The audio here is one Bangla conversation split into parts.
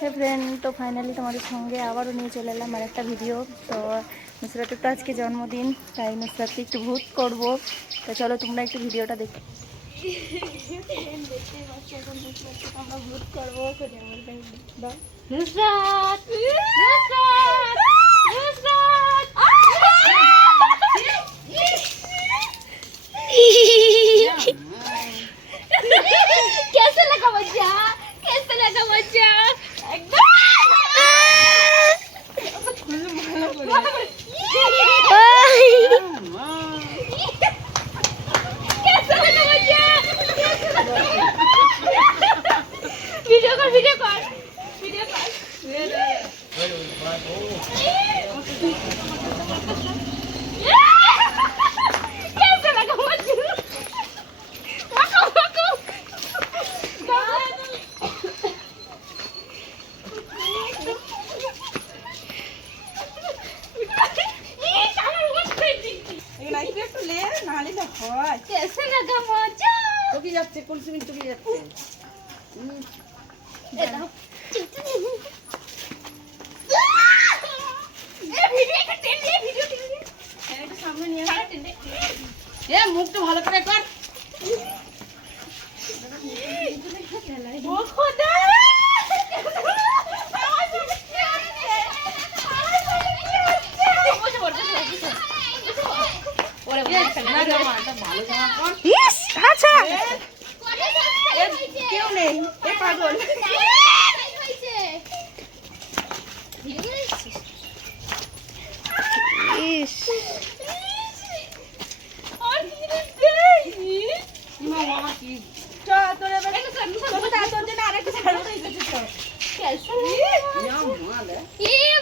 হে ফ্রেন্ড, তো ফাইনালি তোমাদের সঙ্গে আবারও নিয়ে চলে এলাম আর একটা ভিডিও। তো নুসরাতের তো আজকে জন্মদিন, তাই নুসরাতকে একটু ভূত করব। তো চলো তোমরা একটু ভিডিওটা দেখো। দেখতেই পাচ্ছি এখন নুসরাতকে আমরা ভূত করবো। নুসরাত, নুসরাত, নুসরাত। कैसे लगा बच्चा? कैसे लगा बच्चा? एकदम कैसे लगा बच्चा? वीडियो कर वीडियो कर वीडियो कर कैसे लगा बच्चा? कैसे लगा मजा? टुकी যাচ্ছে কুলসুমি টুকি যাচ্ছে মুখটা ভালো করে কর। ও খোদা, আচ্ছা কেউ নেই, এ পাগল।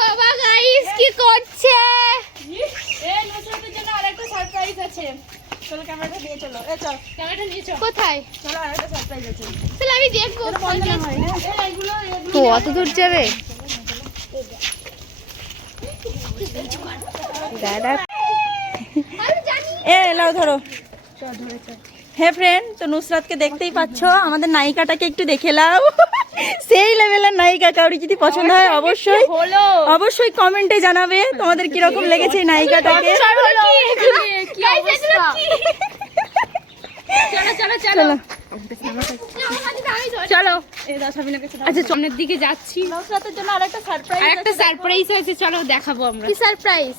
বাবা গাইস কি করছে? সারপ্রাইজ আছে, চলো ক্যামেরাটা নিয়ে চলো। এ চল ক্যামেরাটা নিয়ে চল। কোথায়? চলো আরেকটা সারপ্রাইজ আছে। চল আমি দেখবো। বন্ধ না হয় না এইগুলো তো অত দূর যাবে দাদা? এ লাও ধরো। হে ফ্রেন্ড, তো নুসরাতকে দেখতেই পাচ্ছ, আমাদের নায়িকাটাকে একটু দেখে লাও। সেই লেভেলের নায়িকা। কাউরি যদি পছন্দ হয় অবশ্যই অবশ্যই কমেন্টে জানাবে তোমাদের কিরকম লেগেছে এই নায়িকাটাকে। চলো চলো আচ্ছা সামনের দিকে যাচ্ছি। নুসরাতের জন্য আরেকটা সারপ্রাইজ একটা সারপ্রাইজ আছে, চলো দেখাবো আমরা। কি সারপ্রাইজ?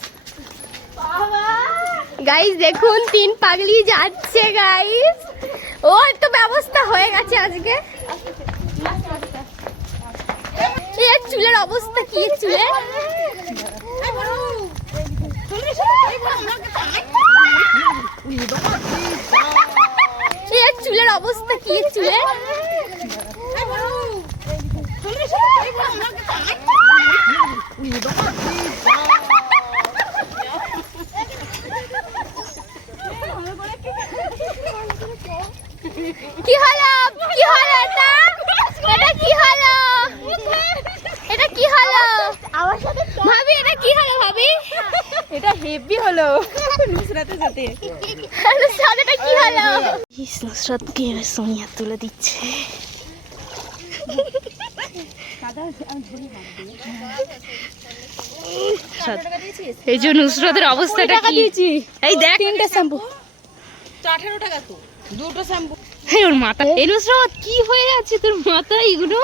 গাইস দেখুন, 3 পাগলি যাচ্ছে গাইস। ওর তো ব্যবস্থা হয়ে গেছে আজকে। এর চুলের অবস্থা কি? চুলের এর চুলের অবস্থা কি? চুলের কি হলো? কি হলো? এটা কি হলো? এটা কি হলো ভাবি? এটা কি হলো ভাবি? এটা হেভি হলো নুসরাতের সাথে। এটা কি হলো? নুসরাতকে সোনিয়া তুলে দিচ্ছে। এই যে নুসরাতের অবস্থাটা কি? এই দেখ, 3টা শ্যাম্পু 18 টাকা তো, 2টো শ্যাম্পু। এই ওর মাথা। এই নুসরাত কি হয়ে যাচ্ছে তোর মাথা? এগুলো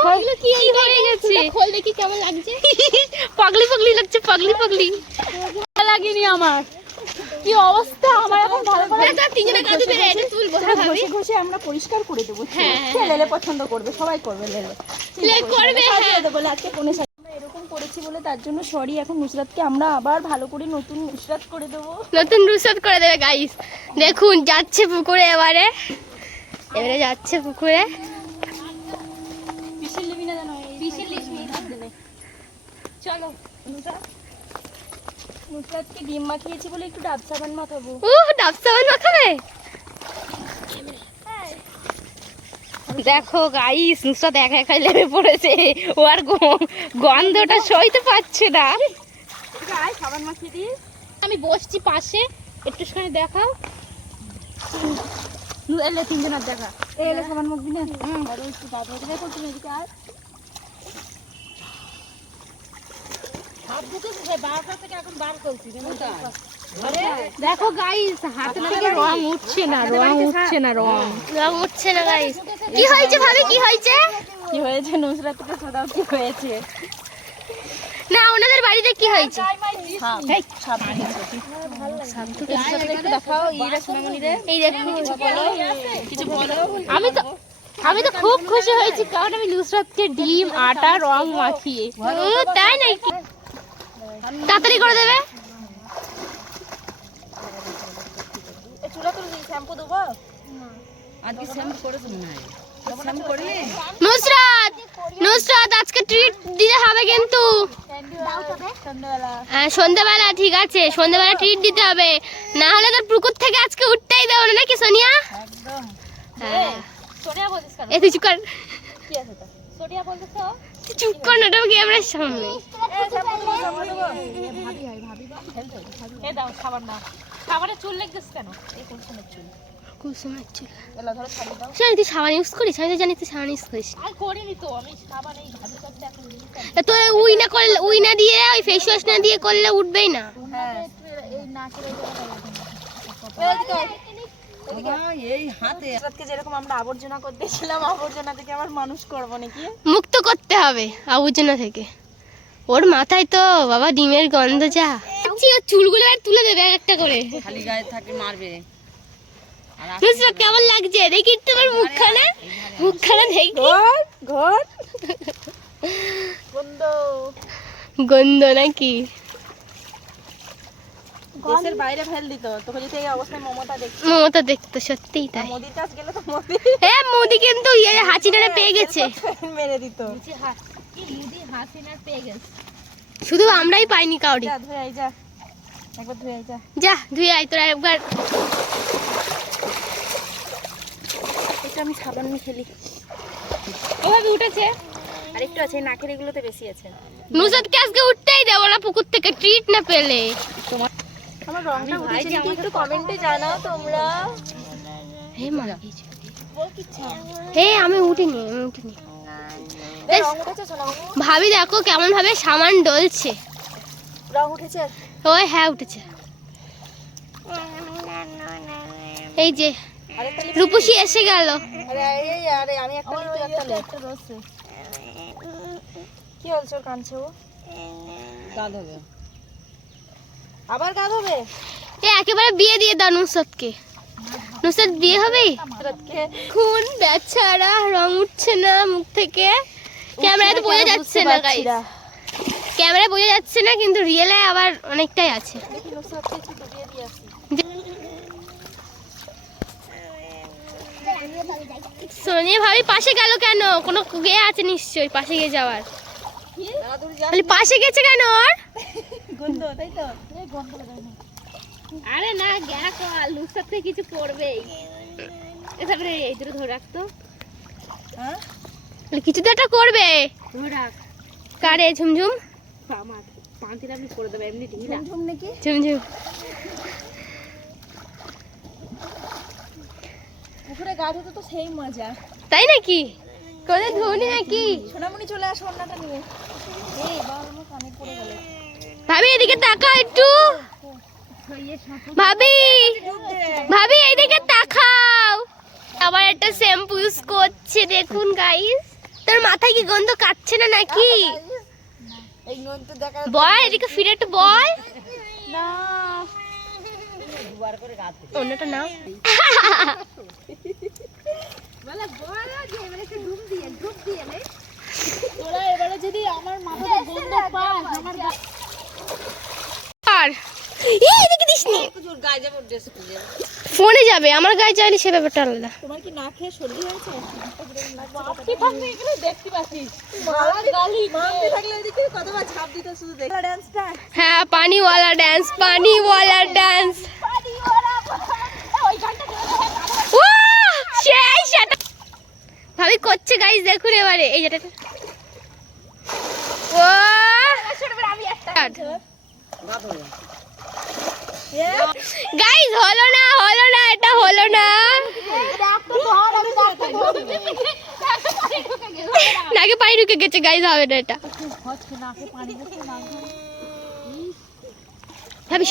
কি হয়ে গেছে? খোল দেখি কেমন লাগছে। পাগলি পাগলি লাগছে, পাগলি পাগলি লাগেনি আমার। কি অবস্থা আমার এখন? ভালো করে ঘষে ঘষে আমরা পরিষ্কার করে দেবো। লেলে পছন্দ করবে, সবাই করবে। লেলে করবে বলে আজকে কোনে আমরা এরকম করেছি বলে তার জন্য সরি। এখন নুসরাতকে আমরা আবার ভালো করে নতুন নুসরাত করে দেবো। নতুন নুসরাত করে দেবে গাইস। দেখুন যাচ্ছে পুকুরে, এবারে যাচ্ছে পুকুরে। পিসির লিবি না জানো? পিসির লিবি চলো। নুসরাতকে ডিম মাখিয়েছি বলে একটু ডাব সাবান মাখাবো। ডাব সাবান মাখাবে? দেখো গাইস, নুসরাত একা একাই লেবে পড়েছে। ও আর গন্ধটা সইতে পারছে না। সাবান মাখিয়ে দিই। আমি বসছি পাশে, একটুখানি দেখাও। এলে 3 জনের দেখা। এলে সাবান মুখবি না? আর একটু ডাব হয়ে দেখো তুমি এদিকে। আর দেখো গাইস হাতে থেকে রং উঠছে না, রং উঠছে না, রং উঠছে না গাইস। কি হয়েছে ভাবি, কি হয়েছে? কি হয়েছে নুসরাতকে শোনাও কি হয়েছে? না ওনাদের বাড়িতে কি হয়েছে? একটু দেখাও ইরা সোনামণি রে। এই দেখো কিছু বলো। আমি তো খুব খুশি হয়েছি, কারণ আমি নুসরাতকে ডিম আটা রং মাখিয়ে। তাই নাকি? তাড়াতাড়ি করে দেবে। চুলা তুলে দিই, শ্যাম্পু দেবো? আজকে শ্যাম্পু করেছো মনে হয়। শ্যাম্পু করলি? নুসরাত, নুসরাত আজকে ট্রিট দিতে হবে কিন্তু। সন্ধ্যাবেলা ঠিক আছে, সন্ধ্যাবেলা ট্রিট দিতে হবে, না হলে তোর পুকুর থেকে আজকে উঠতেই দেবো না, নাকি সোনিয়া? একদম। হ্যাঁ। সোনিয়া বলছিস কেন? তুই চুপ কর, কি আছে তা? সোনিয়া বলতেছো? চুপ কর না, ওটা ক্যামেরার সামনে। শ্যাম্পু দেবো, শ্যাম্পু দেবো। এ দাও সাবান নাও। সাবানের চুল লাগতেছে কেন? এই কুলসুমের চুল। কুসুমের চুল। এলা ধরো ছাড়ি দাও। শোন, তুই সাবান ইউজ করিস? আমি তো জানি তুই সাবান ইউজ করিস। আর করিনি তো আমি সাবান, এই ভাবি করতে এখন দিই। তোর উই না করলে, উই না দিয়ে ওই ফেস ওয়াশ না দিয়ে করলে উঠবেই না। হ্যাঁ এই নাকের এই হাতে রাতকে যেরকম আমরা আবর্জনা করতেছিলাম, আবর্জনা থেকে আবার মানুষ করব নাকি? মুক্ত করতে হবে আবর্জনা থেকে। ওর মাথায় তো বাবা ডিমের গন্ধ যা। ওর চুলগুলো আর তুলে দেবে এক একটা করে। খালি গায়ে থাকলে মারবে। নুসরাত কেমন লাগছে দেখি তোমার মুখখানা, মুখখানা দেখি। ঘর গন্ধ, গন্ধ নাকি? দেশের বাইরে ফেল দিত, তোকে যদি এই অবস্থায় মমতা দেখছি। মমতা দেখতো সত্যিই তাই। মোদির কাছে গেলে তো মোদি হ্যাঁ মোদি কিন্তু হাসিনারে পেয়ে গেছে। মেরে দিত। শুধু আমরাই পাইনি কাউরি। যা ধুয়ে আই, যা একবার ধুয়ে আই, যা। যা ধুয়ে আয় তোরা একবার। এটা আমি সাবান নিয়ে খেলি। ওভাবে উঠেছে। আর একটু আছে, নাকের এগুলোতে বেশি আছে। নুসরাতকে আজকে উঠতেই দেবো না পুকুর থেকে ট্রিট না পেলে। আমার রংটা উঠেছে নাকি একটু কমেন্টে জানাও তোমরা। হে মা, হে আমি উঠিনি, আমি উঠিনি। রং উঠেছে সোনা? ভাবি দেখো কেমন ভাবে সামান ডলছে। রং উঠেছে? ওই হ্যাঁ উঠেছে। এই যে আরেকটা রূপসী এসে গেল। আরে এই আরে আমি একটা নিই, তুই একটা লে। কি হলছে ওর কাঁদছে? ও কাঁদ হবে, আবার কাঁদ হবে। এ একেবারে বিয়ে দিয়ে দাও নুসরাতকে। নুসরাত বিয়ে হবে? খুন বেচারা, রং উঠছে না মুখ থেকে। ক্যামেরায় তো বোঝা যাচ্ছে না গাইস, ক্যামেরায় বোঝা যাচ্ছে না, কিন্তু রিয়েলে আবার অনেকটাই আছে। দেখি নুসরাতকে একটু ডুবিয়ে দিয়ে আসি। সোনিয়া ভাবি পাশে গেল কেন? কোনো গিয়ে আছে নিশ্চয়ই পাশে গিয়ে যাওয়ার। খালি পাশে গেছে কেন ওর? গন্ধ, তাই তো? এই গন্ধ লাগাই। আরে না গ্যাস লুসার থেকে কিছু করবেই। এবারে এই দুটো ধরে রাখতো। হ্যাঁ কিছু তো একটা করবে। ধরে রাখ। কারে ঝুমঝুম? আমার পান্তিটা আমি করে দেব এমনি ঢিলা। ঝুমঝুম নাকি? ঝুমঝুম। পুকুরে গা ধুতে তো সেই মজা। তাই নাকি? কোথায় ধুনি নাকি? সোনামণি চলে আসো ওন্নাটা নিয়ে। এই বাবা আমার কানে পড়ে গেল। ভাবি এদিকে তাকাও একটু। ভাবি, ভাবি এইদিকে তাকাও। আবার একটা শ্যাম্পু ইউজ করছে দেখুন গাইস। তোর মাথায় কি গন্ধ কাটছে না নাকি? এই গন্ধ দেখা বল এদিকে ফিরে একটু বল না। দুবার করে গাছ অন্যটা নাও। বলা বল যে এবারে একটু ডুব দিয়ে নে। তোরা এবারে যদি আমার মাথায় গন্ধ পাস আমার আর এই এদিকে দিসনি। জোর গায়ে যাবে ড্রেস খুলে। ফোনে যাবে, আমার গায়ে চাইলে সে ব্যাপারটা আলাদা। তোমার কি না খেয়ে সর্দি হয়েছে? আপনি ভাবতে এগুলো দেখতে পাচ্ছিস? মালা গালি মারতে থাকলে এদিকে কতবার ঝাঁপ দিতে শুধু দেখ। ডান্সটা হ্যাঁ পানিওয়ালা ডান্স, পানিওয়ালা ডান্স। ওই গানটা ও সেই সেটা ভাবি করছে গাইস দেখুন এবারে এই যেটা। ও আমি একটা গাইস হলো না, হলো না, এটা হলো না। নাকে পানি ঢুকে গেছে গাইস, হবে না এটা। ভাবি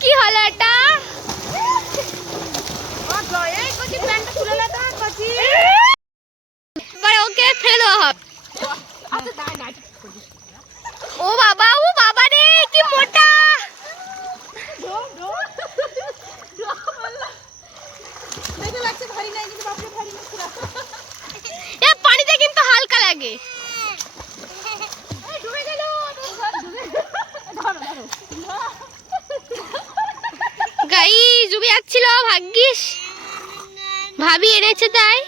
কি হলো এটা ওকে ফেলে দেওয়া হবে। ও বাবা রে কি মোটা। এ পানিতে কিন্তু হালকা লাগে। গাই ডুবে যাচ্ছিল, ভাগ্যিস ভাবি এনেছে তাই।